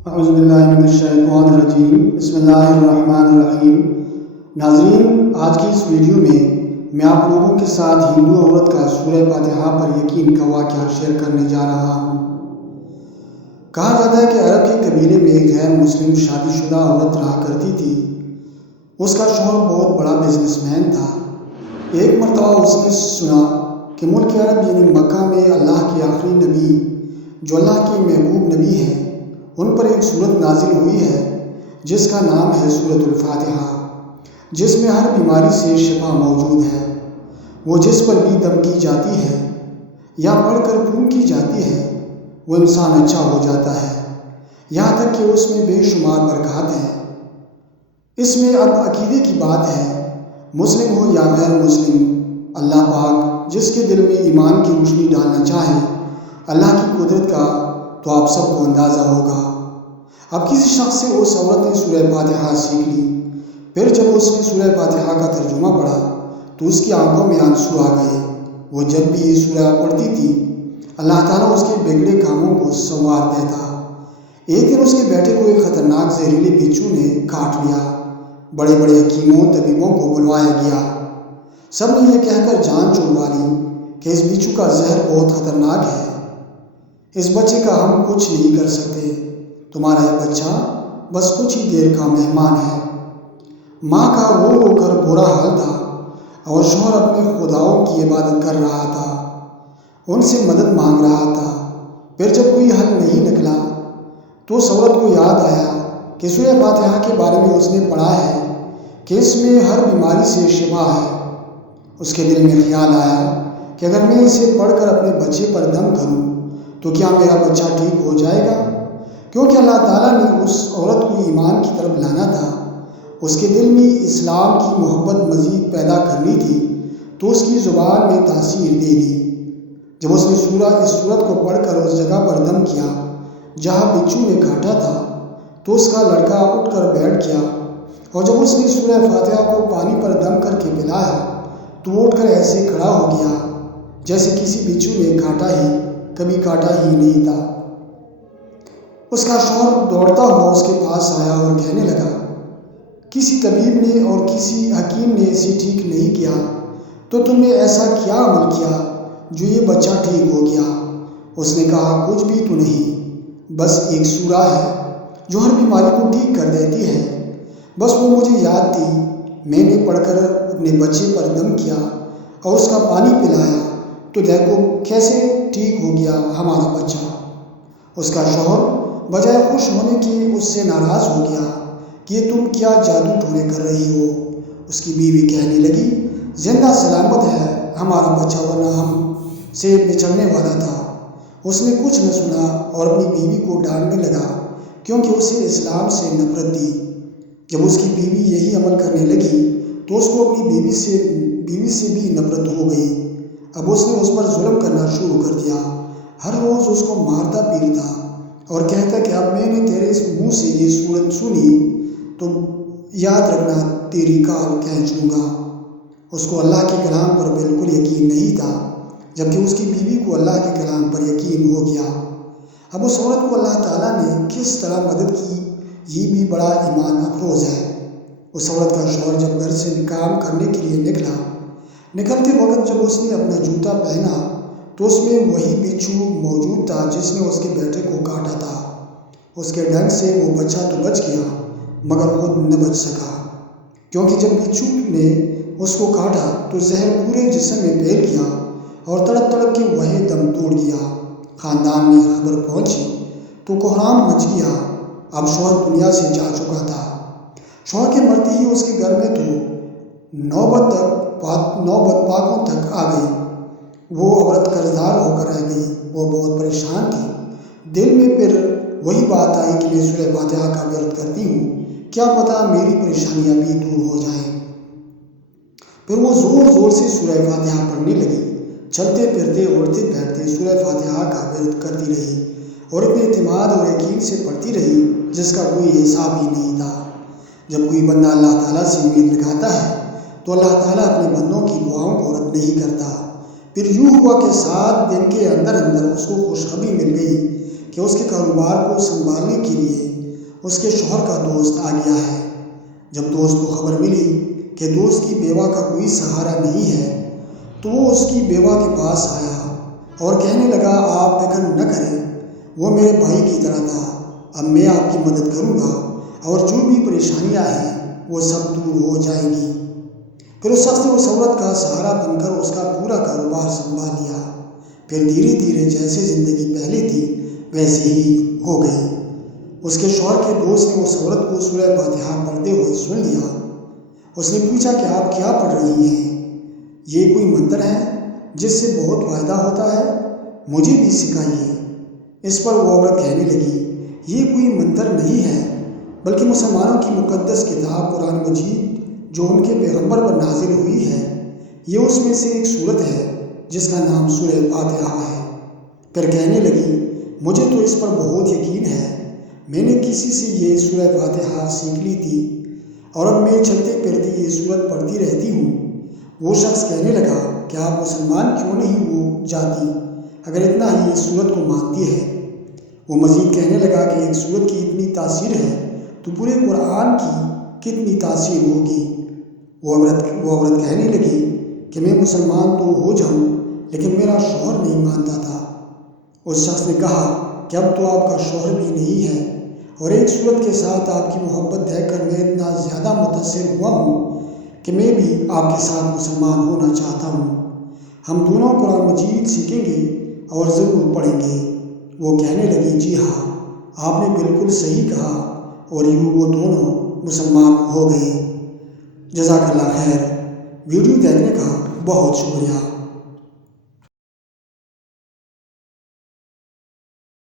اعوذ باللہ من الشیطان الرجیم بسم اللہ الرحمن الرحیم۔ ناظرین، آج کی اس ویڈیو میں آپ لوگوں کے ساتھ ہندو عورت کا سورہ فاتحہ پر یقین کا واقعہ شیئر کرنے جا رہا ہوں۔ کہا جاتا ہے کہ عرب کے قبیلے میں ایک غیر مسلم شادی شدہ عورت رہا کرتی تھی۔ اس کا شوہر بہت بڑا بزنس مین تھا۔ ایک مرتبہ اس نے سنا کہ ملک عرب یعنی مکہ میں اللہ کے آخری نبی جو اللہ کے محبوب نبی ہیں، ان پر ایک سورت نازل ہوئی ہے جس کا نام ہے سورۃ الفاتحہ، جس میں ہر بیماری سے شفا موجود ہے۔ وہ جس پر بھی دم کی جاتی ہے یا پڑھ کر پون کی جاتی ہے وہ انسان اچھا ہو جاتا ہے، یہاں تک کہ اس میں بے شمار برکات ہیں۔ اس میں اب عقیدے کی بات ہے، مسلم ہو یا غیر مسلم، اللہ پاک جس کے دل میں ایمان کی روشنی ڈالنا چاہے اللہ کی قدرت کا تو آپ سب کو اندازہ ہوگا۔ اب کسی شخص سے اس عورت نے سورہ فاتحہ سیکھ لی، پھر جب اس نے سورہ فاتحہ کا ترجمہ پڑھا تو اس کی آنکھوں میں آنسو آ گئے۔ وہ جب بھی یہ سورہ پڑھتی تھی اللہ تعالیٰ اس کے بگڑے کاموں کو سنوار دیتا۔ ایک دن اس کے بیٹے کو ایک خطرناک زہریلے بچھو نے کاٹ لیا۔ بڑے بڑے حکیموں طبیبوں کو بلوایا گیا، سب نے یہ کہہ کر جان چھڑوا لی کہ اس بچھو کا زہر بہت خطرناک ہے، اس بچے کا ہم کچھ نہیں کر سکتے، تمہارا یہ بچہ بس کچھ ہی دیر کا مہمان ہے۔ ماں کا رو رو کر برا حال تھا اور شوہر اپنے خداؤں کی عبادت کر رہا تھا، ان سے مدد مانگ رہا تھا۔ پھر جب کوئی حل نہیں نکلا تو اس عورت کو یاد آیا کہ سورہ فاتحہ کے بارے میں اس نے پڑھا ہے کہ اس میں ہر بیماری سے شفا ہے۔ اس کے دل میں خیال آیا کہ اگر میں اسے پڑھ کر اپنے بچے پر دم کروں تو کیا میرا بچہ ٹھیک ہو جائے گا؟ کیونکہ اللہ تعالیٰ نے اس عورت کو ایمان کی طرف لانا تھا، اس کے دل میں اسلام کی محبت مزید پیدا کرنی تھی، تو اس کی زبان میں تاثیر دے دی۔ جب اس نے اس سورت کو پڑھ کر اس جگہ پر دم کیا جہاں بچھو نے کاٹا تھا تو اس کا لڑکا اٹھ کر بیٹھ گیا، اور جب اس نے سورہ فاتحہ کو پانی پر دم کر کے پلایا تو وہ اٹھ کر ایسے کھڑا ہو گیا جیسے کسی بچھو نے کبھی کاٹا ہی نہیں تھا۔ اس کا شوہر دوڑتا ہوا اس کے پاس آیا اور کہنے لگا، کسی طبیب نے اور کسی حکیم نے اسے ٹھیک نہیں کیا تو تم نے ایسا کیا عمل کیا جو یہ بچہ ٹھیک ہو گیا؟ اس نے کہا، کچھ بھی تو نہیں، بس ایک سورہ ہے جو ہر بیماری کو ٹھیک کر دیتی ہے، بس وہ مجھے یاد تھی، میں نے پڑھ کر اپنے بچے پر دم کیا اور اس کا پانی پلایا تو دیکھو کیسے ٹھیک ہو گیا ہمارا بچہ۔ اس کا شوہر بجائے خوش ہونے کے اس سے ناراض ہو گیا کہ یہ تم کیا جادو ٹونے کر رہی ہو۔ اس کی بیوی کہنے لگی، زندہ سلامت ہے ہمارا بچہ، ورنہ ہم سے بچھڑنے والا تھا۔ اس نے کچھ نہ سنا اور اپنی بیوی کو ڈانٹنے لگا کیونکہ اسے اسلام سے نفرت تھی۔ جب اس کی بیوی یہی عمل کرنے لگی تو اس کو اپنی بیوی سے بھی نفرت ہو گئی۔ اب اس نے اس پر ظلم کرنا شروع کر دیا، ہر روز اس کو مارتا پیٹتا اور کہتا کہ اب میں نے تیرے اس منہ سے یہ سورت سنی تو یاد رکھنا تیری کال کھینچ لوں گا۔ اس کو اللہ کے کلام پر بالکل یقین نہیں تھا، جبکہ اس کی بیوی کو اللہ کے کلام پر یقین ہو گیا۔ اب اس عورت کو اللہ تعالیٰ نے کس طرح مدد کی، یہ بھی بڑا ایمان افروز ہے۔ اس عورت کا شوہر جب گھر سے کام کرنے کے لیے نکلتے وقت جب اس نے اپنا جوتا پہنا تو اس میں وہی بچھو موجود تھا جس نے اس کے بیٹے کو کاٹا تھا۔ اس کے ڈنگ سے وہ بچہ تو بچ گیا مگر خود نہ بچ سکا، کیونکہ جب بچھو نے اس کو کاٹا تو زہر پورے جسم میں پھیل گیا اور تڑپ تڑپ کے وہی دم توڑ گیا۔ خاندان میں خبر پہنچی تو کوہرام مچ گیا۔ اب شوہر دنیا سے جا چکا تھا۔ شوہر کے مرتے ہی اس کے گھر میں تو نوبت پاکوں تک آ گئی۔ وہ عورت قرضدار ہو کر رہ گئی، وہ بہت پریشان تھی۔ دل میں پھر وہی بات آئی کہ میں سورہ فاتحہ کا ورد کرتی ہوں، کیا پتہ میری پریشانیاں بھی دور ہو جائیں۔ پھر وہ زور زور سے سورہ فاتحہ پڑھنے لگی، چلتے پھرتے اٹھتے بیٹھتے سورہ فاتحہ کا ورد کرتی رہی اور اتنے اعتماد اور یقین سے پڑھتی رہی جس کا کوئی حساب ہی نہیں تھا۔ جب کوئی بندہ اللہ تعالیٰ سے امید لگاتا ہے تو اللہ تعالیٰ اپنے بندوں کی دعاؤں کو رد نہیں کرتا۔ پھر یوں ہوا کہ 7 دن کے اندر اس کو خوشخبری مل گئی کہ اس کے کاروبار کو سنبھالنے کے لیے اس کے شوہر کا دوست آ گیا ہے۔ جب دوست کو خبر ملی کہ دوست کی بیوہ کا کوئی سہارا نہیں ہے تو وہ اس کی بیوہ کے پاس آیا اور کہنے لگا، آپ فکر نہ کریں، وہ میرے بھائی کی طرح تھا، اب میں آپ کی مدد کروں گا اور جو بھی پریشانیاں ہیں وہ سب دور ہو جائیں گی۔ پھر اس شخص نے اس عورت کا سہارا بن کر اس کا پورا کاروبار سنبھال لیا۔ پھر دھیرے دھیرے جیسے زندگی پہلے تھی ویسے ہی ہو گئی۔ اس کے شوہر کے دوست نے اس عورت کو سورہ فاتحہ پڑھتے ہوئے سن لیا۔ اس نے پوچھا کہ آپ کیا پڑھ رہی ہیں؟ یہ کوئی منتر ہے جس سے بہت فائدہ ہوتا ہے؟ مجھے بھی سکھائیے۔ اس پر وہ عورت کہنے لگی، یہ کوئی منتر نہیں ہے بلکہ مسلمانوں کی مقدس کتاب قرآن مجید جو ان کے پیغمبر پر نازل ہوئی ہے، یہ اس میں سے ایک سورت ہے جس کا نام سورہ فاتحہ ہے۔ پھر کہنے لگی، مجھے تو اس پر بہت یقین ہے، میں نے کسی سے یہ سورہ فاتحہ سیکھ لی تھی اور اب میں چلتے پھرتے یہ سورت پڑھتی رہتی ہوں۔ وہ شخص کہنے لگا کہ آپ مسلمان کیوں نہیں ہو جاتی اگر اتنا ہی اس سورت کو مانتی ہے؟ وہ مزید کہنے لگا کہ ایک سورت کی اتنی تاثیر ہے تو پورے قرآن کی کتنی تاثیر ہوگی۔ وہ عورت کہنے لگی کہ میں مسلمان تو ہو جاؤں لیکن میرا شوہر نہیں مانتا تھا۔ اس شخص نے کہا کہ اب تو آپ کا شوہر بھی نہیں ہے اور ایک سورت کے ساتھ آپ کی محبت دیکھ کر میں اتنا زیادہ متاثر ہوا ہوں کہ میں بھی آپ کے ساتھ مسلمان ہونا چاہتا ہوں۔ ہم دونوں قرآن مجید سیکھیں گے اور ضرور پڑھیں گے۔ وہ کہنے لگی، جی ہاں، آپ نے بالکل صحیح کہا، اور یوں وہ دونوں مسلمان ہو گئے۔ جزاک اللہ خیر۔ ویڈیو دیکھنے کا بہت شکریہ۔